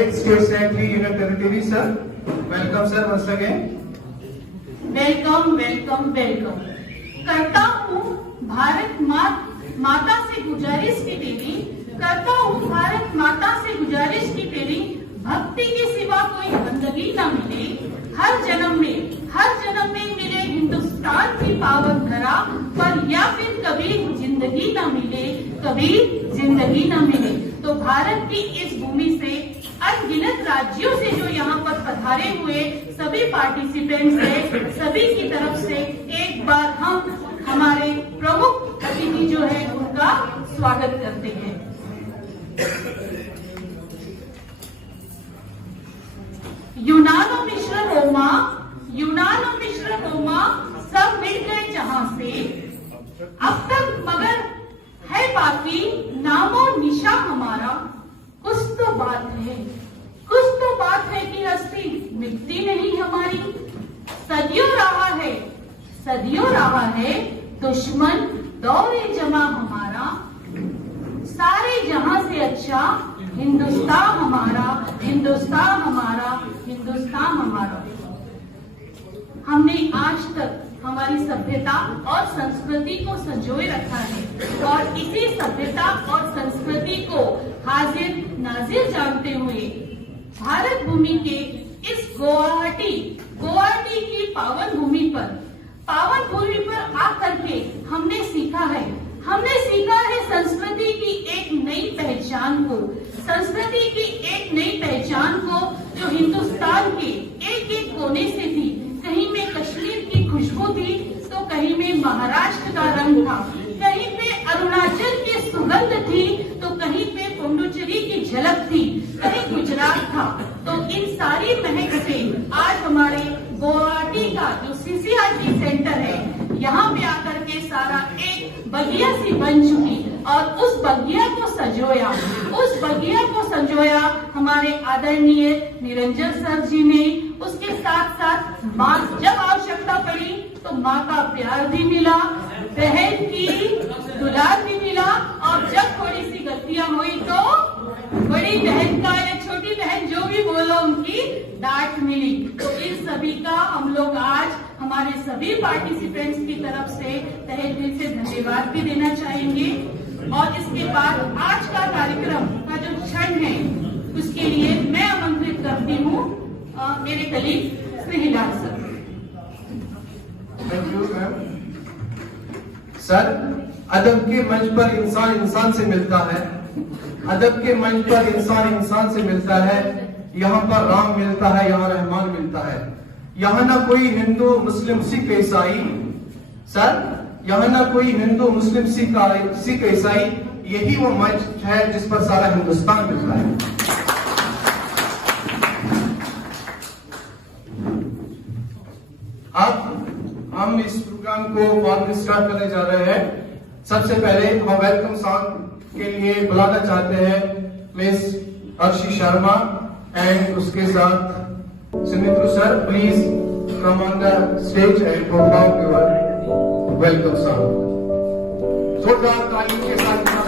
8th State Secretary, Union Territory, sir. Welcome, sir, once again. Welcome welcome welcome करता हूँ भारत माता से गुजारिश की तेरी, करता हूँ भारत माता से गुजारिश की तेरी, भक्ति के सिवा कोई बंदगी ना मिले, हर जन्म में मिले हिंदुस्तान की पावन धरा पर, या फिर कभी जिंदगी ना मिले, कभी जिंदगी ना मिले। तो भारत की इस भूमि से अनगिनत राज्यों से जो यहाँ पर पधारे हुए सभी पार्टिसिपेंट्स हैं, सभी की तरफ से एक बार हम हमारे प्रमुख अतिथि जो है उनका स्वागत करते हैं। यूनानो मिश्र रोमा सब मिल गए जहां से, अब तक मगर है बाकी नामो निशा हमारा, कुछ तो बात है कि हस्ती मिटती नहीं हमारी, सदियों रहा है दुश्मन दौरे जमा हमारा, सारे जहां से अच्छा हिंदुस्तान हमारा। हमने आज तक हमारी सभ्यता और संस्कृति को संजोए रखा है और इसी सभ्यता और संस्कृति को हाजिर नाजिर जानते हुए भारत भूमि के इस गुवाहाटी की पावन भूमि पर आकर के हमने सीखा है संस्कृति की एक नई पहचान को, जो हिंदुस्तान के एक एक कोने से थी। कहीं में कश्मीर की खुशबू थी तो कहीं में महाराष्ट्र का रंग था, कहीं पे अरुणाचल की सुगंध थी तो कहीं पे पुडुचेरी की झलक थी, कहीं गुजरात था। तो इन सारी महक से आज हमारे गुवाहाटी का जो सीसीआरटी सेंटर है, यहाँ पे आकर के सारा एक बगिया सी बन चुकी और उस बगिया को संजोया हमारे आदरणीय निरंजन सर जी ने। उसके साथ साथ माँ, जब आवश्यकता पड़ी तो माँ का प्यार भी मिला, बहन की दुलार भी मिला, और जब थोड़ी सी गलतियां हुई तो बड़ी बहन का या छोटी बहन जो भी बोलो उनकी डांट मिली। तो इन सभी का हम लोग आज हमारे सभी पार्टिसिपेंट्स की तरफ से तहे दिल से धन्यवाद भी देना चाहेंगे। और इसके बाद आज का कार्यक्रम का जो क्षण है उसके लिए मैं आमंत्रित करती हूँ मेरे colleague Snehilal sir. Thank you ma'am. Sir, अदब के मंच पर इंसान से मिलता है, अदब के मंच पर इंसान से मिलता है। यहाँ पर राम मिलता है, यहाँ रहमान मिलता है। यहाँ ना कोई हिंदू मुस्लिम सिख ईसाई, सर यहाँ ना कोई हिंदू मुस्लिम सिख ईसाई, यही वो मंच है जिस पर सारा हिंदुस्तान मिलता है। अब हम इस प्रोग्राम को फॉर्मली स्टार्ट करने जा रहे हैं। सबसे पहले हम वेलकम सॉन्ग के लिए बुलाना चाहते हैं मिस अर्शी शर्मा एंड उसके साथ Sumitru sir. Please come on the stage and perform your welcome song. जोरदार तालियों के साथ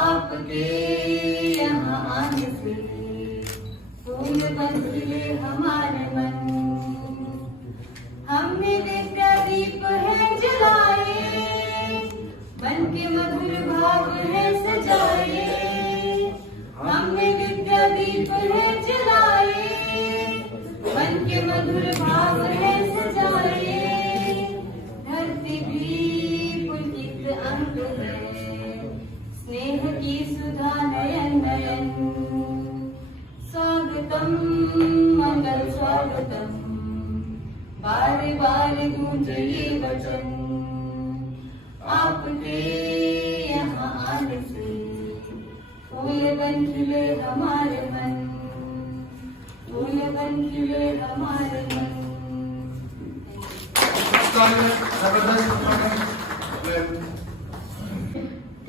आपके यहाँ आने से फूल बन खिले हमारे मन। हमने विद्या दीप है जलाए, मन के मधुर भाव है सजाए। हमने विद्या दीप है जलाए, मन के मधुर भाव है सजाए।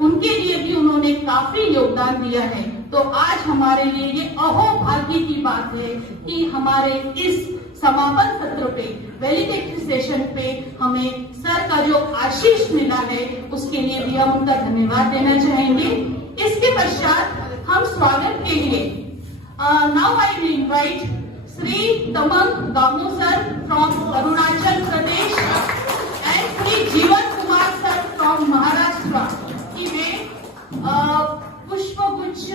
उनके लिए भी उन्होंने काफी योगदान दिया है। तो आज हमारे लिए ये अहोभाग्य की बात है कि हमारे इस समापन सत्र पे वैलिडेटरी सेशन पे हमें सर का जो आशीष मिला है उसके लिए भी हम उनका धन्यवाद देना चाहेंगे। इसके पश्चात हम स्वागत के लिए now I will invite Shri Tamang Gamo sir from Arunachal Pradesh and Shri Jeevan Kumar sir from Maharashtra कि वे पुष्पगुच्छ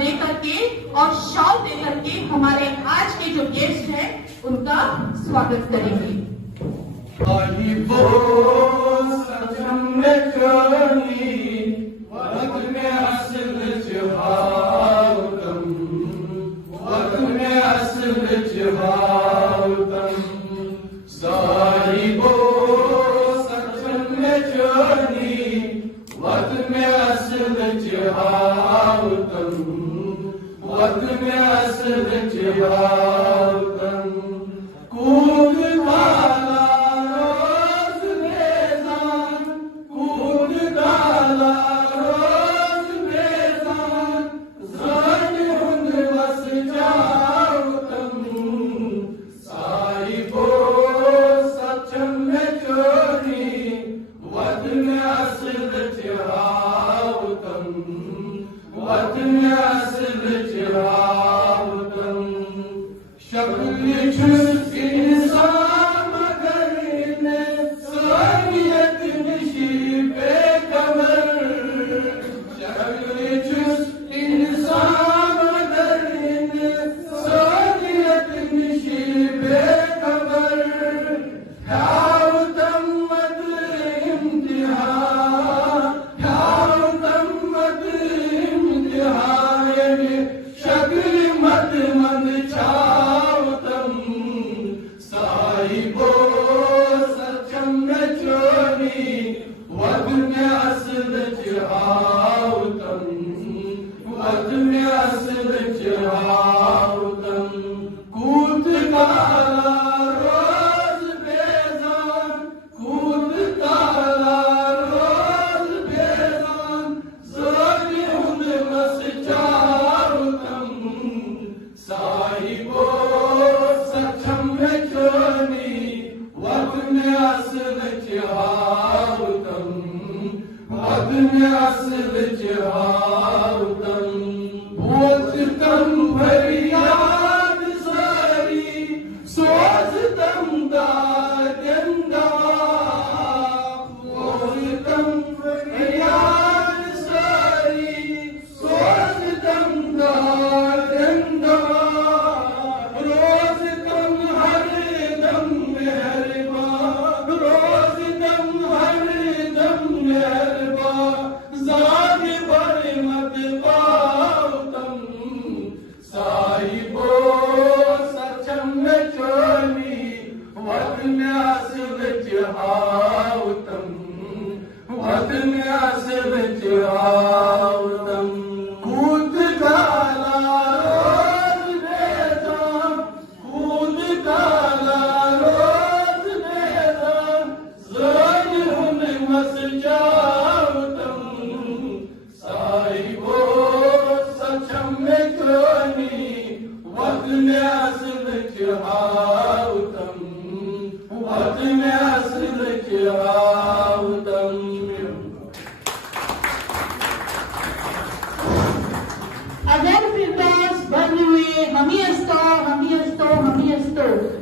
दे करके और शॉल दे करके हमारे आज के जो गेस्ट हैं उनका स्वागत करेंगे।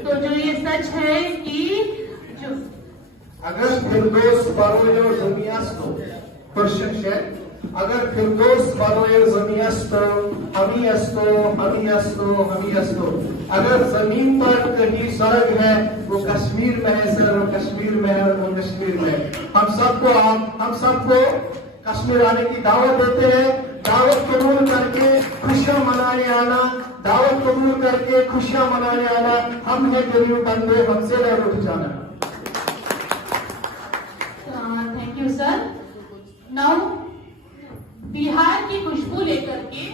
तो जो ये सच है कि जो अगर फिरदौस baroyer zamiasto proszę अगर फिरदौस baroyer zamiasto hamiasto अगर जमीन पर कहीं स्वर्ग है वो कश्मीर में है सर, वो कश्मीर में है, वो कश्मीर में। हम सबको कश्मीर आने की दावत देते हैं। दावत कबूल करके खुशियां मनाने आना, दावत कबूल करके खुशियां मनाने आना। हम है गरीब बंदे, हमसे न रुक जाना। Thank you sir. Now Bihar की खुशबू लेकर के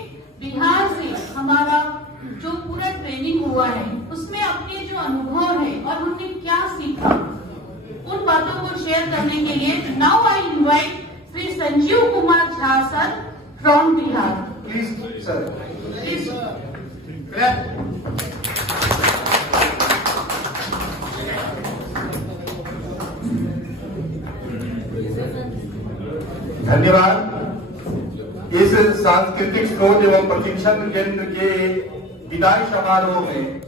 बिहार से हमारा जो पूरा ट्रेनिंग हुआ है उसमें अपने जो अनुभव है और हमने क्या सीखा उन बातों को शेयर करने के लिए now I invite Shri Sanjeev Kumar Jha sir from Bihar. Please sir, please. धन्यवाद। इस सांस्कृतिक स्रोत एवं प्रशिक्षण केंद्र के विदाई समारोह में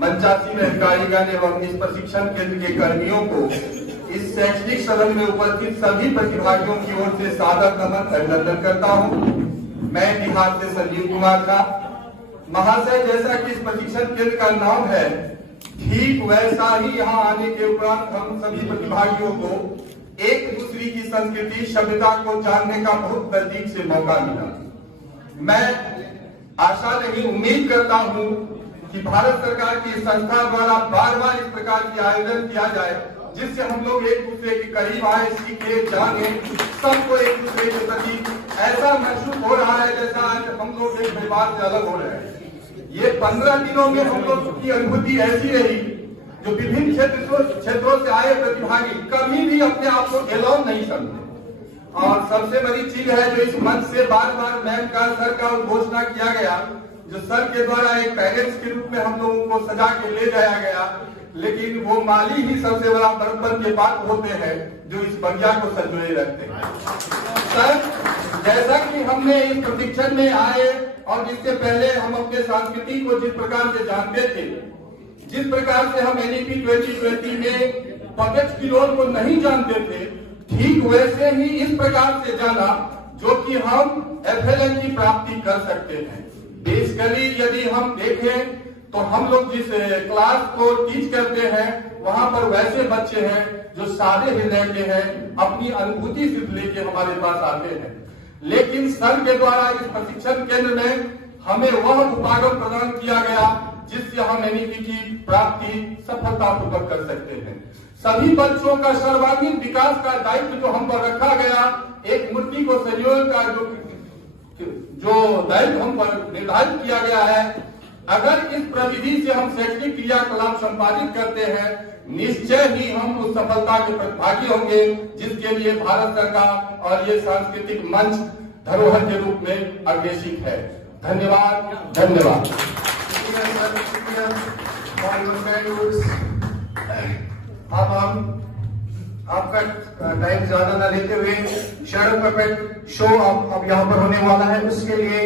मंचासीन अधिकारीगण एवं इस प्रशिक्षण केंद्र के कर्मियों को इस शैक्षणिक सदन में उपस्थित सभी प्रतिभागियों की ओर से सादर नमन अभिनंदन करता हूं। मैं बिहार से संजीव कुमार झा। महाशय, जैसा कि इस प्रशिक्षण केंद्र का नाम है, ठीक वैसा ही यहाँ आने के उपरांत हम सभी प्रतिभागियों को एक दूसरी की संस्कृति सभ्यता को जानने का बहुत नजदीक से मौका मिला। मैं आशा नहीं, उम्मीद करता हूं कि भारत सरकार की संस्था द्वारा बार बार इस प्रकार के आयोजन किया जाए, जिससे हम लोग एक दूसरे के करीब आए, सीखे, जाने, सबको एक दूसरे के प्रति ऐसा महसूस हो रहा है जैसा आज हम लोग एक परिवार से अलग हो रहे हैं। ये 15 दिनों में हम लोग की अनुभूति ऐसी रही, जो विभिन्न क्षेत्रों से आए प्रतिभागी कभी भी अपने आप को एलोन नहीं समझे। और सबसे बड़ी चीज है जो इस मंच से बार बार मैम का, सर का घोषणा किया गया, जो सर के द्वारा एक पेरेंट्स के रूप में हम लोगों को सजा के ले जाया गया, लेकिन वो माली ही सबसे बड़ा बड़प्पन के बात होते हैं जो इस बगिया को संजोए रखते हैं। सर, जैसा कि हमने इस प्रशिक्षण में आए और इससे पहले हम अपने संस्कृति को जिस प्रकार से जानते थे, जिस प्रकार से हम NEP 2020 में पपेट की रोल को नहीं जानते थे, ठीक वैसे ही इस प्रकार से जाना जो कि हम FLN की प्राप्ति कर सकते हैं। बेसिकली यदि हम देखें तो हम लोग जिस क्लास को टीच करते हैं वहां पर वैसे बच्चे हैं जो सादे हृदय के हैं, अपनी अनुभूति सिर्फ लेके हमारे पास आते हैं। लेकिन सर के द्वारा इस प्रशिक्षण केंद्र में हमें वह उपागम प्रदान किया गया जिससे हम NEP की प्राप्ति सफलतापूर्वक कर सकते हैं। सभी बच्चों का सर्वांगीण विकास का दायित्व जो हम पर रखा गया, एक मूर्ति को संयोग का जो दायित्व हम पर निर्धारित किया गया है, अगर इस प्रविधि से हम शैक्षणिक क्रियाकलाप संपादित करते हैं, निश्चय ही हम उस सफलता के प्रतिभागी होंगे जिसके लिए भारत सरकार और ये सांस्कृतिक मंच धरोहर के रूप में अग्रेसित है। धन्यवाद, धन्यवाद। अब हम आपका टाइम ज्यादा न लेते हुए शैडो पपेट शो अब यहाँ पर होने वाला है, उसके लिए